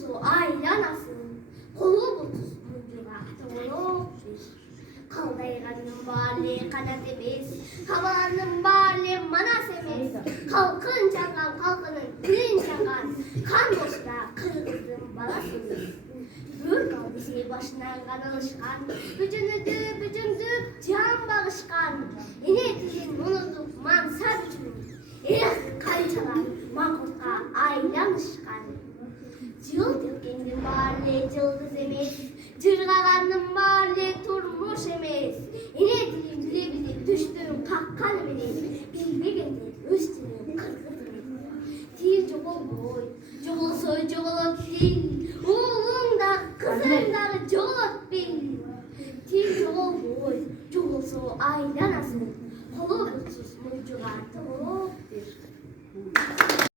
Çoğulsu aylanasın, kolu butsuz muycuğa doğru bir. Kaldayganın bali kanat emez, havalanın bali manas emez. Kalkın çangan kalkının dilin çangan, kan boşta kırgızın balasınız. Gür kaldı şey başından kan alışkan, bücündü can bağışkan. Yine dilin unutup mansa bütün, kayçalar mankurt'a aylanışkan. Cıl dökkendim bari cıldız emez, cırgağandım bari turmuş emez. Yine dilim dile bilip düştüğüm kakkan emez, bilmegende üstünüm kırkızım emez. Dil cogol boy, cogol soy cogolot dil, oğlum da kızım da cogolot bil. Dil cogol boy, cogol soy aylanasın, kolu butsuz muycuğa doğru bir.